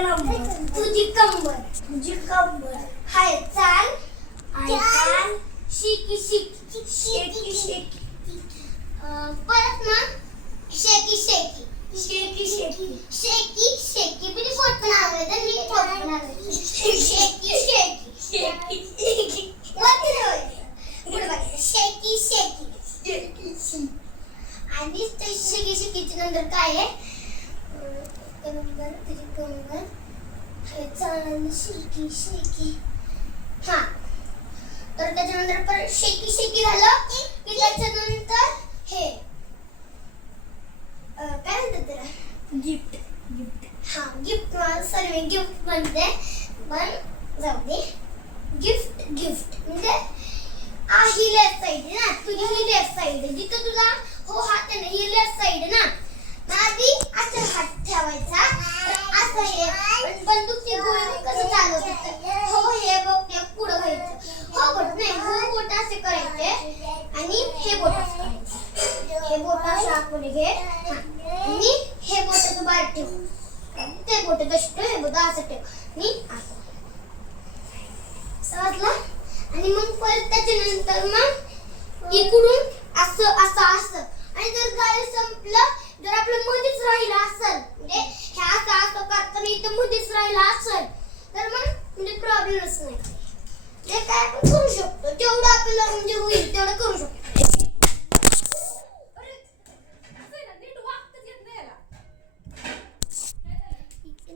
Number तुझी कंबर तुझी कंबर. हाय चाल. आई कान शिकी शिकी. शेकी शेकी परत ना. शेकी शेकी. शेकी शेकी. शेकी शेकी. म्हणजे पोट पण आवडतं मी पोट पण आवडतं शेकी शेकी शेकी. शेकी. वरती बघायचं. शेकी शेकी. शेकी आणि शेकी शेकीच्या नंतर काय आहे? अं, कंबर तुझी कंबर हाय चाल शेकी शेकी हा तर त्याच्यानंतर परत शेकी शेकी झालं की त्याच्यानंतर हे काय म्हणतात त्याला गिफ्ट गिफ्ट हा गिफ्ट सर्व गिफ्ट म्हणते पण जाऊ दे गिफ्ट गिफ्ट म्हणजे ही लेफ्ट साइड आहे ना तुझी ही लेफ्ट साइड आहे जिथं तुझा हो हात आहे ना ही लेफ्ट साइड आहे ना मग आधी असं हात ठेवायचा तर असं हे पण बंदूकची गोळी कसं चालवत होतं हो हे बघ ते पुढं घ्यायचं. हो बोट नाही हो बोट असे करायचे आणि हे बोट असं करायचं. हे बोट असं आपण घे हा. आणि हे बोट तू बाहेर ठेव. ते बोट तशी ठेव? हे बोट असं ठेव. आणि असं. समजलं? आणि मग परत त्याच्यानंतर मग इकडून असं असं असं. प्रॉब्लेमच नाही. ते काय आपण करू शकतो जेवढं आपल्याला म्हणजे होईल तेवढं करू शकतो.